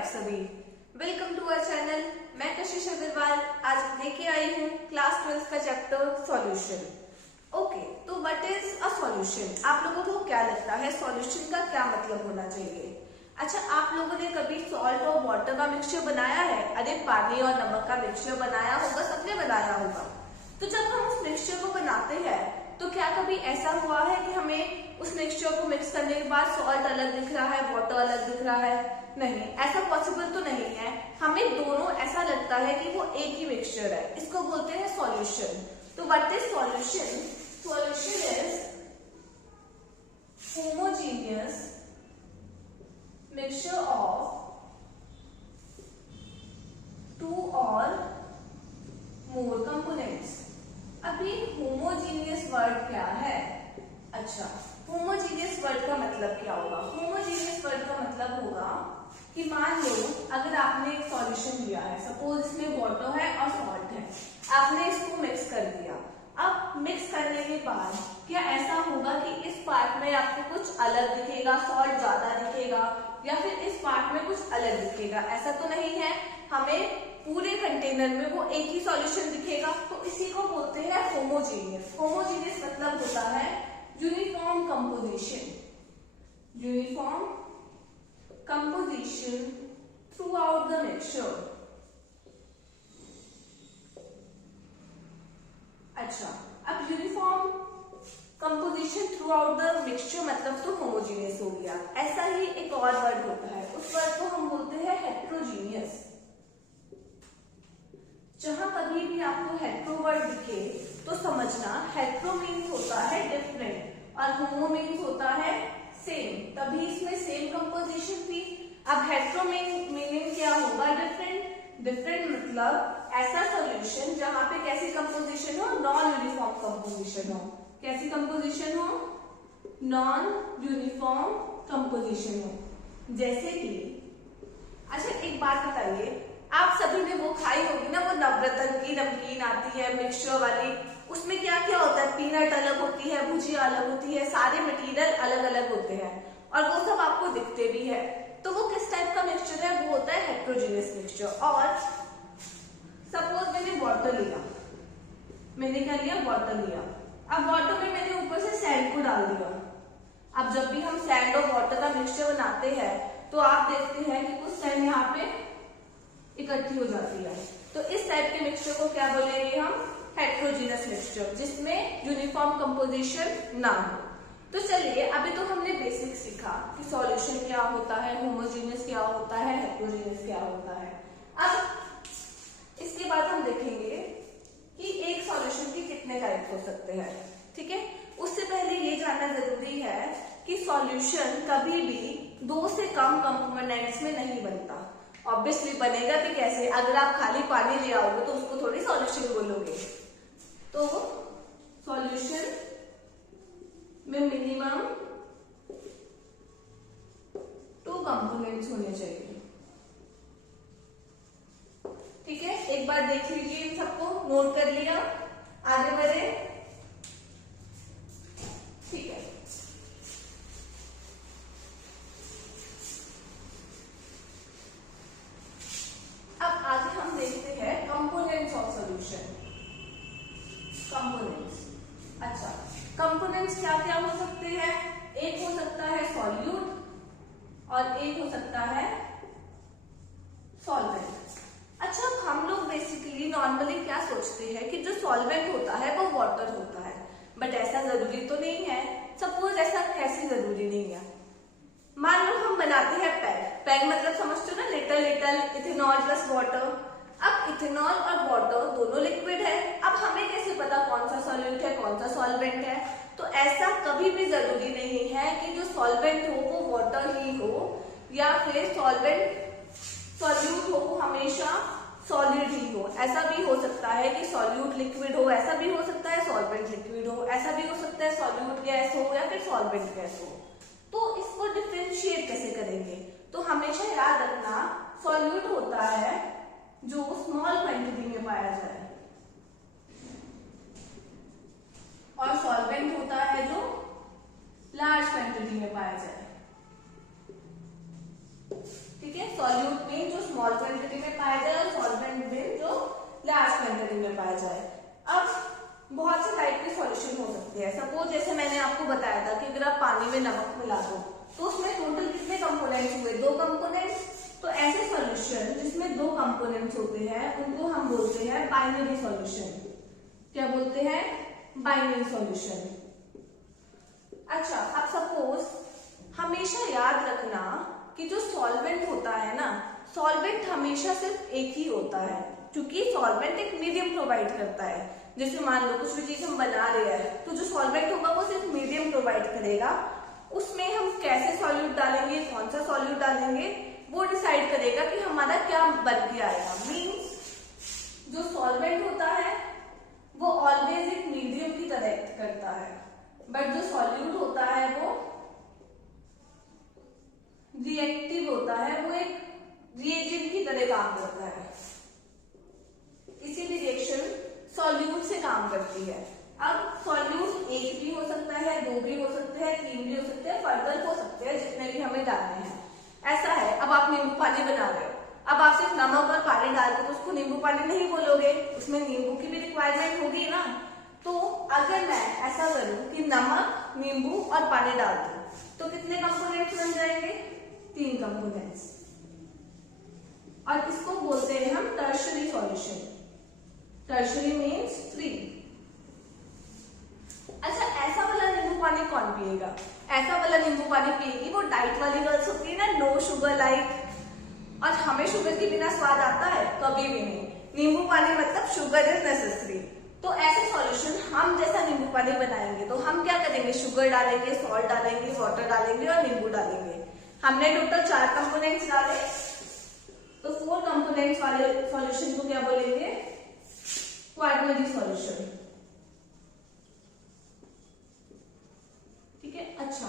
आप सभी। Welcome to our channel. मैं कशिश अग्रवाल आज लेके आई हूँ क्लास 12 का चैप्टर सॉल्यूशन। ओके, तो व्हाट इज अ सॉल्यूशन? आप लोगों को क्या लगता है सॉल्यूशन का क्या मतलब होना चाहिए? अच्छा, आप लोगों ने कभी सॉल्ट और वाटर का मिक्सचर बनाया है? अरे पानी और नमक का मिक्सचर बनाया होगा, सबने बनाया होगा। तो जब हम उस मिक्सचर को बनाते हैं तो क्या कभी ऐसा हुआ है कि हमें उस मिक्सचर को मिक्स करने के बाद सॉल्ट अलग दिख रहा है, वाटर अलग दिख रहा है? नहीं, ऐसा पॉसिबल तो नहीं है। हमें दोनों ऐसा लगता है कि वो एक ही मिक्सचर है। इसको बोलते हैं सॉल्यूशन। तो what is solution? Solution is homogeneous mixture of two और मोर कंपोनेंट्स। अभी होमोजीनियस वर्ड क्या है? अच्छा, होमोजीनियस वर्ड का मतलब क्या होगा? होमोजीनियस वर्ड का मतलब होगा कि मान लो अगर आपने एक सॉल्यूशन लिया है, सपोज इसमें वाटर है और सॉल्ट है, आपने इसको मिक्स कर दिया। अब मिक्स करने के बाद क्या ऐसा होगा कि इस पार्ट में आपको कुछ अलग दिखेगा, सॉल्ट ज्यादा दिखेगा, या फिर इस पार्ट में कुछ अलग दिखेगा? ऐसा तो नहीं है। हमें पूरे कंटेनर में वो एक ही सॉल्यूशन दिखेगा। तो इसी को बोलते हैं होमोजीनियस। होमोजीनियस मतलब होता है uniform composition. Uniform composition through out the mixture. अच्छा, अब uniform composition through out the mixture मतलब तो होमोजीनियस हो गया। ऐसा ही एक और वर्ड होता है, उस वर्ड को हम बोलते हैं हेट्रोजीनियस। जहां कभी भी आपको हेट्रो वर्ड दिखे तो समझना हेट्रो मीन्स होता है डिफरेंट और होमो मीन्स होता है सेम, तभी इसमें सेम कंपोजिशन थी। अब हेट्रो मीनिंग क्या होगा? डिफरेंट। डिफरेंट मतलब ऐसा सॉल्यूशन जहां पे कैसी कंपोजिशन हो? नॉन यूनिफॉर्म कंपोजिशन हो। कैसी कंपोजिशन हो? नॉन यूनिफॉर्म कंपोजिशन हो। जैसे कि अच्छा एक बात बताइए, आप सभी ने वो खाई होगी ना, वो नवरत्न की नमकीन आती है मिक्सचर वाली, उसमें क्या क्या होता है? पीनट अलग होती है, भुजिया अलग होती है, सारे मटेरियल अलग अलग होते हैं और वो सब आपको दिखते भी है। तो वो किस टाइप का मिक्सचर है? वो होता है हेट्रोजीनियस मिक्सचर। और सपोज मैंने वाटर लिया, मैंने क्या लिया? वाटर लिया। अब वाटर में मैंने ऊपर से सैंड को डाल दिया। अब जब भी हम सैंड और वाटर का मिक्सचर बनाते हैं तो आप देखते हैं कि कुछ सैंड यहाँ पे इकट्ठी हो जाती है। तो इस टाइप के मिक्सचर को क्या बोलेंगे हम? हेट्रोजीनियस मिक्सचर, जिसमें यूनिफॉर्म कंपोजिशन ना हो। तो चलिए, अभी तो हमने बेसिक सीखा कि सॉल्यूशन क्या होता है, होमोजीनियस क्या होता है, हेट्रोजीनियस क्या होता है। अब इसके बाद हम देखेंगे कि एक सॉल्यूशन के कितने टाइप हो सकते हैं। ठीक है, उससे पहले ये जानना जरूरी है कि सॉल्यूशन कभी भी दो से कम कंपोनेंट्स में नहीं बनता। ऑब्वियसली बनेगा भी कैसे? अगर आप खाली पानी ले आओगे तो उसको थोड़ी सॉल्यूशन बोलोगे। तो सॉल्यूशन में मिनिमम 2 कंपोनेंट्स होने चाहिए। ठीक है, एक बार देख लीजिए, इन सबको नोट कर लिया, आगे बढ़े। ठीक है, अब आगे हम देखते हैं कंपोनेंट्स ऑफ सॉल्यूशन। कंपोनेंट्स, अच्छा कंपोनेंट्स क्या क्या हो सकते हैं? एक हो सकता है सॉल्यूट और एक हो सकता है सॉल्वेंट। अच्छा, हम लोग बेसिकली नॉर्मली क्या सोचते हैं कि जो सॉल्वेंट होता है वो वाटर होता है, बट ऐसा जरूरी तो नहीं है। सपोज ऐसा कैसे जरूरी नहीं है? मान लो हम बनाते हैं पैग। पैग मतलब समझते हो ना, little little ethanol plus water. अब इथेनॉल और वाटर दोनों लिक्विड है। अब हमें कैसे पता कौन सा सॉल्यूट है कौन सा सॉल्वेंट है? तो ऐसा कभी भी जरूरी नहीं है कि जो सॉल्वेंट हो वो वाटर ही हो या फिर सॉल्यूट हो वो हमेशा सॉलिड ही हो। ऐसा भी हो सकता है कि सॉल्यूट लिक्विड हो, ऐसा भी हो सकता है सॉल्वेंट लिक्विड हो, ऐसा भी हो सकता है सॉल्यूट गैस हो या फिर सॉल्वेंट गैस हो। तो इसको डिफरेंशिएट कैसे करेंगे? तो हमेशा याद रखना, सॉल्यूट होता है जो स्मॉल क्वांटिटी में पाया जाए और सॉल्वेंट होता है जो लार्ज क्वांटिटी में पाया जाए। ठीक है, सॉल्यूट में स्मॉल क्वांटिटी में पाया जाए और सॉल्वेंट में जो लार्ज क्वांटिटी में पाया जाए। अब बहुत से टाइप के सॉल्यूशन हो सकते हैं। सपोज जैसे मैंने आपको बताया था कि अगर आप पानी में नमक मिला दो तो उसमें टोटल कितने कंपोनेंट्स हुए, 2 कंपोनेंट्स। तो ऐसे सॉल्यूशन जिसमें 2 कंपोनेंट्स होते हैं उनको हम बोलते हैं बाइनरी सॉल्यूशन। क्या बोलते हैं? Binary solution. अच्छा, अब सपोज हमेशा याद रखना कि जो सॉल्वेंट होता है ना, सॉल्वेंट हमेशा सिर्फ एक ही होता है, क्योंकि सॉल्वेंट एक मीडियम प्रोवाइड करता है। जैसे मान लो कुछ भी चीज हम बना रहे हैं तो जो सॉल्वेंट होगा वो सिर्फ मीडियम प्रोवाइड करेगा। उसमें हम कैसे सॉल्यूट डालेंगे, कौन सा सॉल्यूट डालेंगे, वो डिसाइड करेगा कि हमारा क्या बन के आएगा। मीन्स जो सॉल्वेंट होता है वो ऑलवेज एक मीडियम की तरह एक्ट करता है, बट जो सॉल्यूट होता है वो रिएक्टिव होता है, वो एक रिएजेंट की तरह काम करता है। इसीलिए रिएक्शन सॉल्यूट से काम करती है। अब सॉल्यूट एक भी हो सकता है, 2 भी हो सकते हैं, 3 भी हो सकते हैं, फर्दर हो सकते हैं, जितने भी हमें डालने हैं। ऐसा है, अब आप नींबू पानी बना रहे हो, अब आप सिर्फ नमक और पानी डाल के तो उसको नींबू पानी नहीं बोलोगे, उसमें नींबू की भी रिक्वायरमेंट होगी ना। तो अगर मैं ऐसा करूं कि नमक, नींबू और पानी डाल दूं तो कितने कंपोनेंट्स बन जाएंगे? 3 कंपोनेंट्स। और इसको बोलते हैं हम टर्शरी सॉल्यूशन। Tertiary means 3। अच्छा, ऐसा वाला नींबू पानी कौन पिएगा? ऐसा वाला नींबू पानी पिएगी वो डाइट वाली गर्ल्स होती है ना, नो शुगर लाइक। और हमें शुगर के बिना स्वाद आता है? कभी भी नहीं। नींबू पानी मतलब शुगर इज नेसेसरी। तो ऐसे सॉल्यूशन हम जैसा नींबू पानी बनाएंगे तो हम क्या करेंगे? शुगर डालेंगे, सॉल्ट डालेंगे, वाटर डालेंगे और नींबू डालेंगे। हमने टोटल 4 कंपोनेंट्स डाले, तो 4 कंपोनेंट्स वाले सॉल्यूशन को क्या बोलेंगे? Quaternary solution. ठीक है। अच्छा,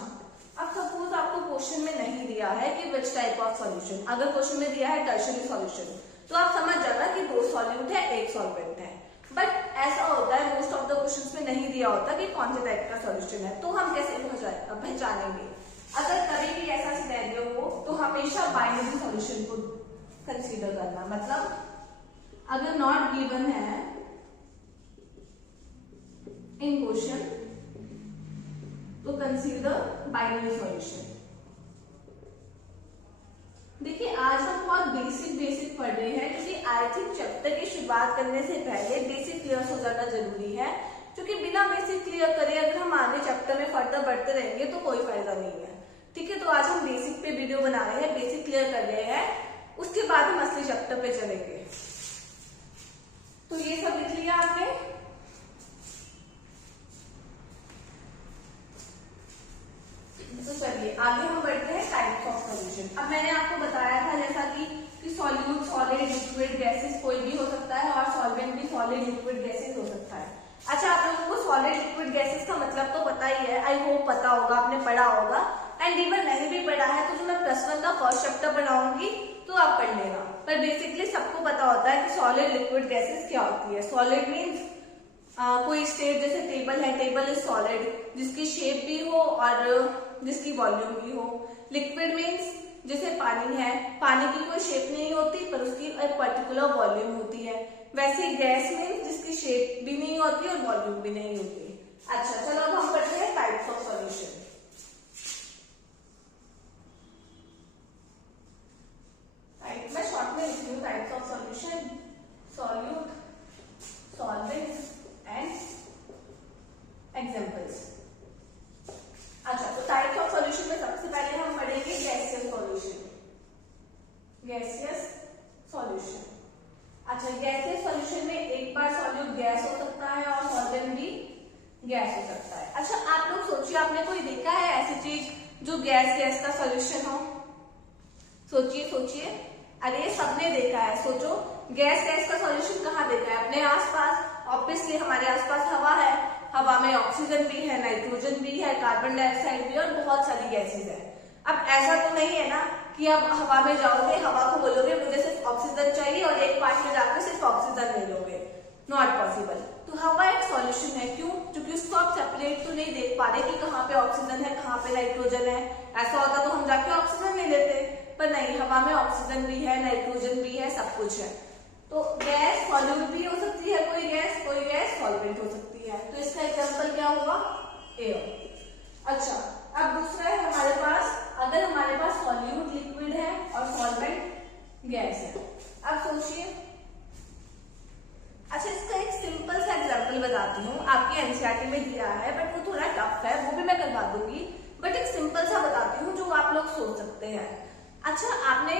अब सपोज आपको क्वेश्चन में नहीं दिया है कि विच टाइप ऑफ सॉल्यूशन। अगर क्वेश्चन में दिया है टर्शरी सॉल्यूशन तो आप समझ जाना कि 2 सॉल्यूट है, 1 सॉल्वेंट है। बट ऐसा होता है मोस्ट ऑफ द क्वेश्चंस में नहीं दिया होता कि कौन से टाइप का सॉल्यूशन है, तो हम कैसे पहचानेंगे? अगर कभी भी ऐसा सिनेरियो हो तो हमेशा बाइनरी सॉल्यूशन को कंसीडर करना। मतलब अगर नॉट गिवन है इन क्वेश्चन तो कंसीडर बाइनरी सॉल्यूशन। देखिए, आज हम बहुत बेसिक पढ़ रहे हैं, क्योंकि आई थिंक चैप्टर की शुरुआत करने से पहले बेसिक क्लियर हो जाना जरूरी है, क्योंकि बिना बेसिक क्लियर करे अगर हम आगे चैप्टर में फर्दर बढ़ते रहेंगे तो कोई फायदा नहीं है। ठीक है, तो आज हम बेसिक पे वीडियो बना रहे हैं, बेसिक क्लियर कर रहे हैं, उसके बाद हम असली चैप्टर पे चलेंगे। तो ये सब लिख लिया आपने? तो चलिए आगे हम बढ़ते हैं टाइप्स ऑफ सॉल्यूशन। अब मैंने आपको बताया था जैसा कि सॉल्यूट, सॉलिड, लिक्विड, गैसेस कोई भी हो सकता है और सॉल्वेंट भी सॉलिड, लिक्विड, गैसेस हो सकता है। अच्छा, आप लोगों को सॉलिड, लिक्विड, गैसेस का मतलब तो पता ही है, आई होप पता होगा, आपने पढ़ा होगा। एंड इवन नहीं भी पढ़ा है तो जो मैं +1 का फर्स्ट चैप्टर बनाऊंगी तो आप पढ़ लेना। पर बेसिकली सबको पता होता है कि सॉलिड, लिक्विड, गैसेस क्या होती है। सॉलिड मीन्स कोई स्टेट, जैसे टेबल है, टेबल इज सॉलिड, जिसकी शेप भी हो और जिसकी वॉल्यूम भी हो। लिक्विड मीन्स जैसे पानी है, पानी की कोई शेप नहीं होती पर उसकी एक पर्टिकुलर वॉल्यूम होती है। वैसे गैस मीन्स जिसकी शेप भी नहीं होती और वॉल्यूम भी नहीं होती। अच्छा, चलो अब हम पढ़ते हैं टाइप्स ऑफ सॉल्यूशन। मैं शॉर्ट में लिखती हूँ types of solution, solute, solvents and examples. अच्छा, तो टाइप्स ऑफ सॉल्यूशन में सबसे पहले हम पढ़ेंगे गैसियस सॉल्यूशन। Gaseous solution. अच्छा, गैसियस सॉल्यूशन में एक बार सॉल्यूट गैस हो सकता है और सॉल्वेंट भी गैस हो सकता है। अच्छा, आप लोग सोचिए, आपने कोई देखा है ऐसी चीज जो गैस का सॉल्यूशन हो? सोचिए। अरे सबने देखा है। सोचो, गैस का सॉल्यूशन कहाँ देखा है? अपने आसपास। ऑब्वियसली हमारे आसपास हवा है, हवा में ऑक्सीजन भी है, नाइट्रोजन भी है, कार्बन डाइऑक्साइड भी और बहुत सारी गैसेज है। अब ऐसा तो नहीं है ना कि अब हवा में जाओगे, हवा को बोलोगे मुझे सिर्फ ऑक्सीजन चाहिए और एक पार्ट में जाकर सिर्फ ऑक्सीजन ले लोगे। Not possible. तो हवा एक सॉल्यूशन है। क्यों? क्योंकि उसको आप सेपरेट तो नहीं देख पा रहे कि कहाँ पे ऑक्सीजन है, कहाँ पे नाइट्रोजन है। ऐसा होता तो हम जाके ऑक्सीजन ले लेते, पर नहीं, हवा में ऑक्सीजन भी है, नाइट्रोजन भी है, सब कुछ है। तो गैस सॉल्यूट भी हो सकती है, कोई गैस सॉल्वेंट हो सकती है। तो इसका एग्जांपल क्या हुआ? एयर। अच्छा, अब दूसरा है हमारे पास, अगर हमारे पास सॉल्यूट लिक्विड है और सॉल्वेंट गैस है। अब सोचिए, अच्छा इसका एक सिंपल सा एग्जांपल बताती हूँ, आपकी एनसीईआरटी में दिया है बट वो थोड़ा टफ है, वो भी मैं करवा दूंगी, बट एक सिंपल सा बताती हूँ जो आप लोग सोच सकते हैं। अच्छा, आपने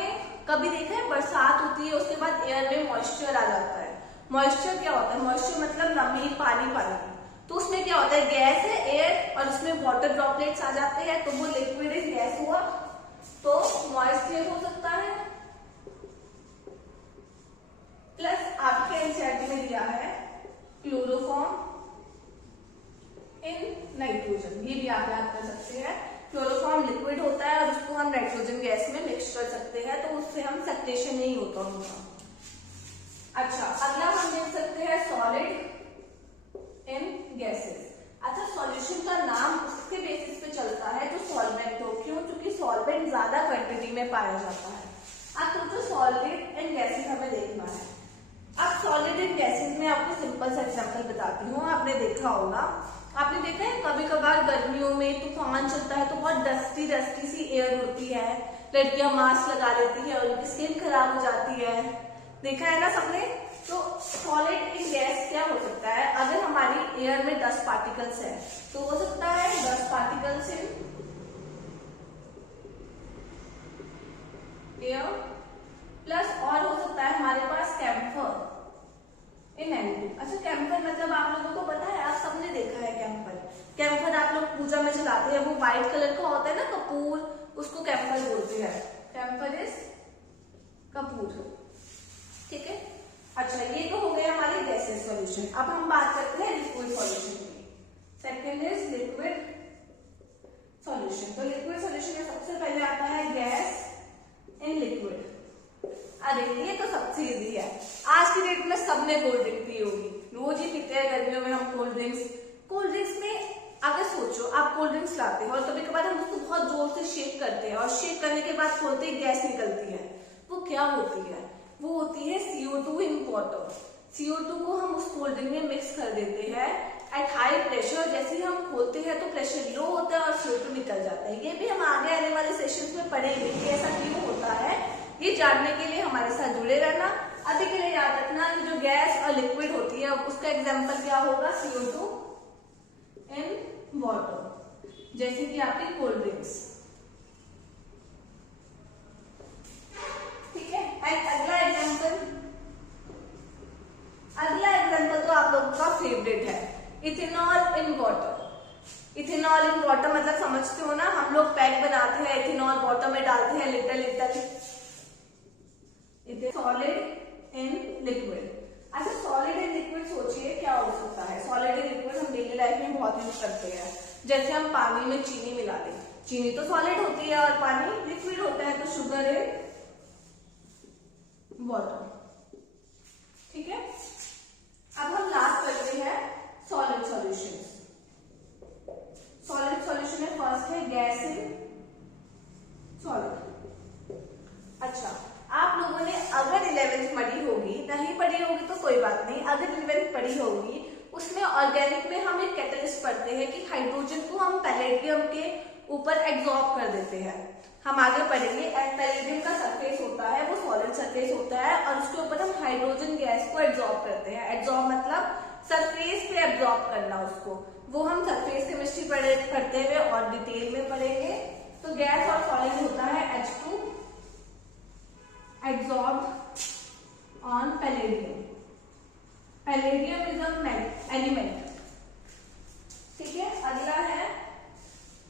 कभी देखा है बरसात होती है, उसके बाद एयर में मॉइस्चर आ जाता है। मॉइस्चर क्या होता है? मॉइस्चर मतलब नमी, पानी पानी। तो उसमें क्या होता है? गैस है, एयर, और उसमें वाटर ड्रॉपलेट्स आ जाते हैं, तो वो लिक्विड इज गैस हुआ, तो मॉइस्चर हो सकता है। प्लस आपके एनसीईआरटी में दिया है क्लोरोफॉर्म इन नाइट्रोजन, ये भी आप याद कर सकते हैं। क्लोरोफॉर्म लिक्विड होता है और उसको हम नाइट्रोजन गैस में मिक्स कर सकते हैं, तो उससे हम सेपरेशन नहीं होता उनका। अच्छा, अगला हम देख सकते हैं सॉलिड इन गैसेस। अच्छा, सॉल्यूशन का नाम उसके बेसिस पे चलता है जो सॉल्वेंट हो। क्यों? क्योंकि सॉल्वेंट ज्यादा क्वांटिटी में पाया जाता है। अब सोचो सॉलिड इन गैसेस हमें देखना है। अब सॉलिड इन गैसेस में आपको सिंपल सा एग्जांपल बताती हूँ। आपने देखा होगा, आपने देखा है कभी कभार गर्मियों में तूफान चलता है तो बहुत डस्टी डस्टी सी एयर होती है, लड़कियां मास्क लगा लेती है और उनकी स्किन खराब हो जाती है, देखा है ना सबने। तो सॉलिड इन गैस क्या हो सकता है? अगर हमारी एयर में 10 पार्टिकल्स है तो हो सकता है 10 पार्टिकल्स इन एयर, प्लस और हो सकता है हमारे पास कैम्फर इन N2। अच्छा, कैम्फर मतलब आप लोगों को पता है, आप सबने देखा है कैम्फर। कैम्फर आप लोग पूजा में जलाते हैं, वो व्हाइट कलर का होता है ना, कपूर, उसको कैम्फर बोलते हैं। कैम्फर इज कपूर, ठीक है। अच्छा, ये तो हो गया हमारी गैसेस सॉल्यूशन। अब हम बात करते हैं लिक्विड सॉल्यूशन की। Second is liquid solution. तो लिक्विड सॉल्यूशन में सबसे पहले आता है गैस इन लिक्विड। अरे ये तो सबसे इजी है, आज की डेट में सबने कोल्ड ड्रिंक पी होगी, रोज ही पीते हैं गर्मियों में हम कोल्ड ड्रिंक्स। कोल्ड ड्रिंक्स में अगर सोचो आप कोल्ड ड्रिंक्स लाते हो और कभी कभार हम उसको बहुत जोर से शेक करते हैं और शेक करने के बाद खोलते ही गैस निकलती है, वो क्या होती है? वो होती है CO2 इन वाटर। CO2 को हम उस कोल्ड ड्रिंक में मिक्स कर देते हैं एट हाई प्रेशर। जैसे ही हम खोलते हैं तो प्रेशर लो होता है और CO2 निकल जाता है। ये भी हम आगे आने वाले सेशंस में पढ़ेंगे कि ऐसा क्यों होता है। ये जानने के लिए हमारे साथ जुड़े रहना। अभी के लिए याद रखना कि जो गैस और लिक्विड होती है उसका एग्जांपल क्या होगा? CO2 इन वाटर, जैसे कि आपकी कोल्ड ड्रिंक्स, ठीक है। एंड अगला एग्जांपल तो आप लोगों का फेवरेट है, ethanol in water. Ethanol in water मतलब समझते हो ना, हम लोग पैक बनाते हैं, इथेनॉल वाटर में डालते हैं little little. Solid in liquid. अच्छा, सॉलिड इन लिक्विड सोचिए क्या हो सकता है? सॉलिड इन लिक्विड हम डेली लाइफ में बहुत यूज करते हैं। जैसे हम पानी में चीनी मिला दें, चीनी तो सॉलिड होती है और पानी लिक्विड होता है, तो शुगर इन वाटर, ठीक है। अब हम लास्ट करते हैं सॉलिड सॉल्यूशन। सॉलिड सॉल्यूशन में फर्स्ट है गैस इन सॉलिड। अच्छा, आप लोगों ने अगर 11th पढ़ी होगी, नहीं पढ़ी होगी तो कोई बात नहीं, अगर 11th पढ़ी होगी उसमें ऑर्गेनिक में हम एक कैटलिस्ट पढ़ते हैं कि हाइड्रोजन को हम पैलेडियम के ऊपर एब्जॉर्ब कर देते हैं। हम आगे पढ़ेंगे। पैलेडियम का सरफेस होता है वो सॉलिड सरफेस होता है और उसके ऊपर हम हाइड्रोजन गैस को एब्जॉर्ब करते हैं। एब्जॉर्ब मतलब सरफेस पे एब्जॉर्ब करना उसको, वो हम सरफेस केमिस्ट्री पढ़ते हुए और डिटेल में पढ़ेंगे। तो गैस और सॉलिड होता है H2 absorb on palladium. Palladium is a element, ठीक है। अगला है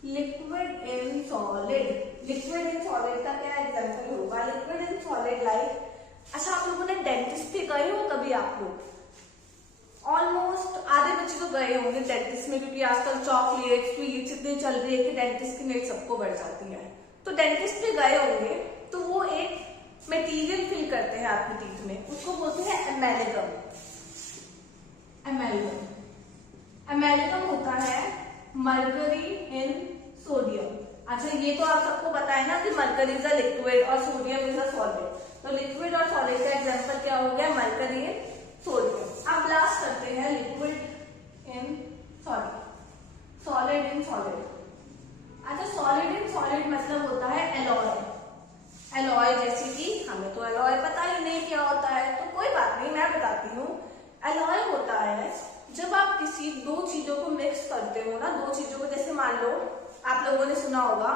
liquid in solid. Liquid in solid का क्या एग्जांपल होगा? लिक्विड इन सॉलिड लाइक, अच्छा आप लोगों ने डेंटिस्ट पे गए हो कभी? आप लोग ऑलमोस्ट आधे बच्चे तो गए होंगे डेंटिस्ट में, क्योंकि आजकल चॉकलेट स्वीट्स इतने चल रही है कि डेंटिस्ट की नीड सबको बढ़ जाती है। तो डेंटिस्ट पे गए होंगे तो वो एक मटेरियल फिल करते हैं आपके टीथ में, उसको बोलते हैं एमेलगम। एमेलगम होता है मरकरी इन सोडियम। अच्छा, ये तो आप सबको पता है ना कि मरकरी इज अ लिक्विड और सोडियम इज अ सॉलिड। तो लिक्विड और सॉलिड का एग्जांपल क्या हो गया, मरकरी एंड सोडियम। अब लास्ट करते हैं liquid in solid, solid in solid. अच्छा, सॉलिड इन सॉलिड मतलब होता है एलॉय। एलॉय जैसे कि हमें तो एलॉय पता ही नहीं क्या होता है, तो कोई बात नहीं, मैं बताती हूँ। एलॉय होता है जब आप किसी दो चीजों को मिक्स करते हो ना, दो चीजों को, जैसे मान लो आप लोगों ने सुना होगा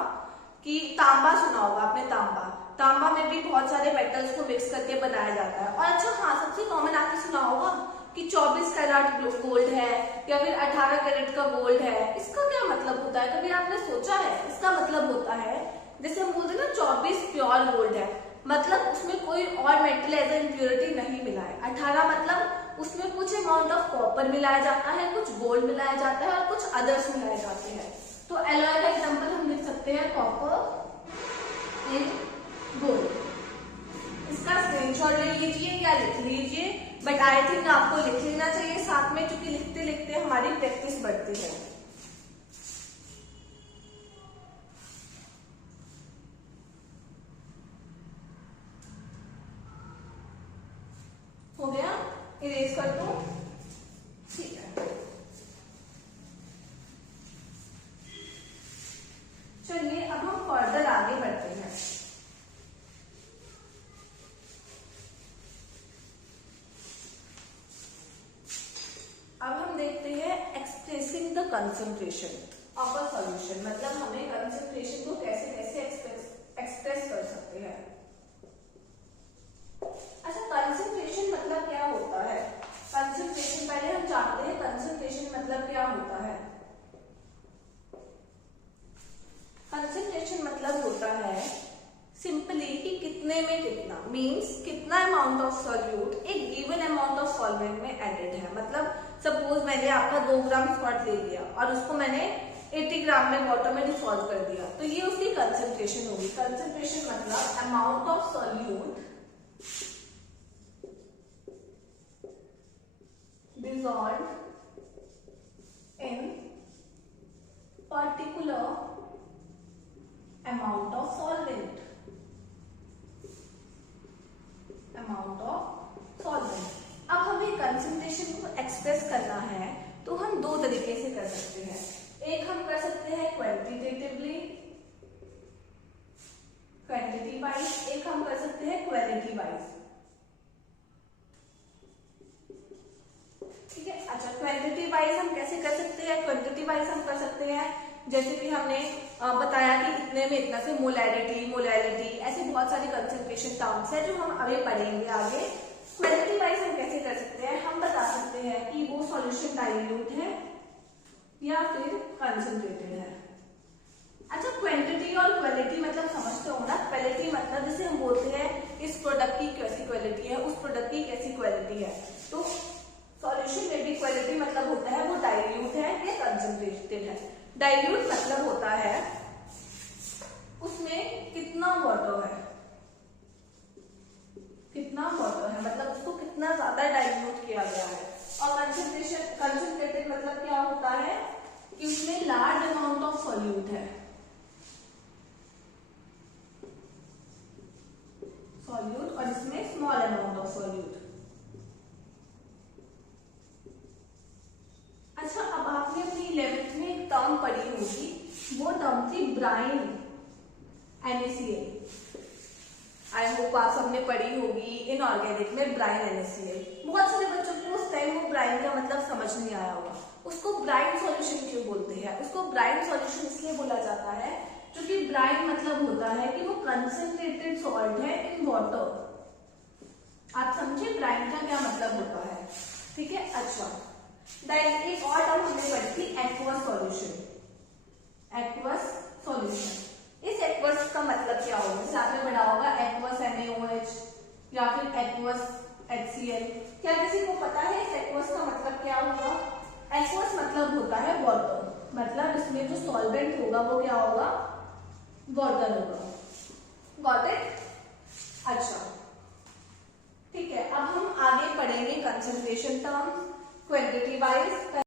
कि तांबा, सुना होगा आपने तांबा। तांबा में भी बहुत सारे मेटल्स को मिक्स करके बनाया जाता है। और अच्छा हाँ, सबसे कॉमन आपने सुना होगा कि 24 कैरेट गोल्ड है या फिर 18 कैरेट का गोल्ड है। इसका क्या मतलब होता है, कभी आपने सोचा है? इसका मतलब होता है, जैसे हम बोलते हैं ना 24 प्योर गोल्ड है, मतलब उसमें कोई और मेटल एज ए इम्प्योरिटी नहीं मिला है। 18 मतलब उसमें कुछ अमाउंट ऑफ कॉपर मिलाया जाता है, कुछ गोल्ड मिलाया जाता है और कुछ अदर्स मिलाए जाते हैं। तो एलॉय का एग्जांपल हम लिख सकते हैं कॉपर इन गोल्ड। इसका स्क्रीनशॉट ले लीजिए या लिख लीजिए, बट आई थिंक आपको लिख लेना चाहिए साथ में, क्योंकि लिखते लिखते हमारी प्रैक्टिस बढ़ती है। हो गया, इरेज कर दो, ठीक है। चलिए अब हम फर्दर आगे बढ़ते हैं। अब हम देखते हैं expressing the concentration of a solution, मतलब हमें कंसंट्रेशन को कैसे कैसे एक्सप्रेस कर सकते हैं। अच्छा, कंसंट्रेशन मतलब क्या होता है? कंसंट्रेशन पहले हम जानते हैं कंसंट्रेशन मतलब क्या होता है। कंसंट्रेशन मतलब होता है सिंपली कि कितने में कितना, मींस कितना अमाउंट ऑफ सॉल्यूट एक गिवन अमाउंट ऑफ सॉल्वेंट में एडेड है। मतलब सपोज मैंने आपका 2 ग्राम सॉल्ट ले लिया और उसको मैंने 80 ग्राम में वाटर में डिसॉल्व कर दिया, तो ये उसकी कंसंट्रेशन होगी। कंसंट्रेशन मतलब amount of solute dissolved in particular amount of solvent, amount of solvent। अब हमें कंसंट्रेशन को एक्सप्रेस करना है तो हम दो तरीके से कर सकते हैं। एक हम कर सकते हैं क्वांटिटेटिवली, क्वांटिटी वाइज, एक हम कर सकते हैं क्वालिटी वाइज, ठीक है। अच्छा, क्वांटिटी वाइज हम कैसे कर सकते हैं? क्वांटिटी वाइज हम कर सकते हैं जैसे कि हमने बताया कि इतने में इतना से मोलैरिटी, मोलैरिटी, ऐसे बहुत सारी कंसंट्रेशन टर्म्स है जो हम अभी पढ़ेंगे आगे। क्वालिटी वाइज हम कैसे कर सकते हैं? हम बता सकते हैं कि वो सॉल्यूशन डाइल्यूट है या फिर कंसंट्रेटेड है। अच्छा, क्वांटिटी और क्वालिटी मतलब समझते हो ना। क्वालिटी मतलब जैसे हम बोलते हैं इस प्रोडक्ट की कैसी क्वालिटी है, उस प्रोडक्ट की कैसी क्वालिटी है। तो सॉल्यूशन में भी क्वालिटी मतलब होता है वो डाइल्यूट है या कंसंट्रेटेड है। डाइल्यूट मतलब होता है उसमें कितना वाटर है, कितना वाटर है, मतलब उसको कितना ज्यादा डाइल्यूट किया गया है। और कंसंट्रेटेड मतलब क्या होता है कि उसमें लार्ज अमाउंट ऑफ सॉल्यूट है, सॉल्यूट, और इसमें स्मॉल अमाउंट ऑफ सॉल्यूट। अच्छा, अब आपने अपनी 11th में एक टर्म पढ़ी होगी, वो टर्म थी ब्राइन NaCl। आई होप आप सबने पढ़ी होगी इनऑर्गेनिक में ब्राइन NaCl। बहुत सारे बच्चों को उस टाइम वो ब्राइन का मतलब समझ नहीं आया होगा। उसको ब्राइन सॉल्यूशन क्यों बोलते हैं? उसको ब्राइन सॉल्यूशन इसलिए बोला जाता है क्योंकि ब्राइन मतलब होता है कि वो कंसंट्रेटेड सॉल्ट है इन वाटर। आप समझे ब्राइन का क्या मतलब होता है, ठीक है। अच्छा, एक और टर्म हमने पढ़ी थी एक्वस सॉल्यूशन। एक्वस सॉल्यूशन, इस एक्वस का मतलब क्या होगा? जैसे आपने पढ़ा होगा एक्वस NaOH या फिर एक्वस HCl। क्या किसी को पता है इस एक्वस का मतलब क्या होगा? एक्वस मतलब होता है वाटर, मतलब इसमें जो सॉल्वेंट होगा वो क्या होगा? वाटर होगा। Got it? अच्छा, ठीक है। अब हम आगे पढ़ेंगे कंसंट्रेशन टर्म्स, क्वांटिटी वाइज।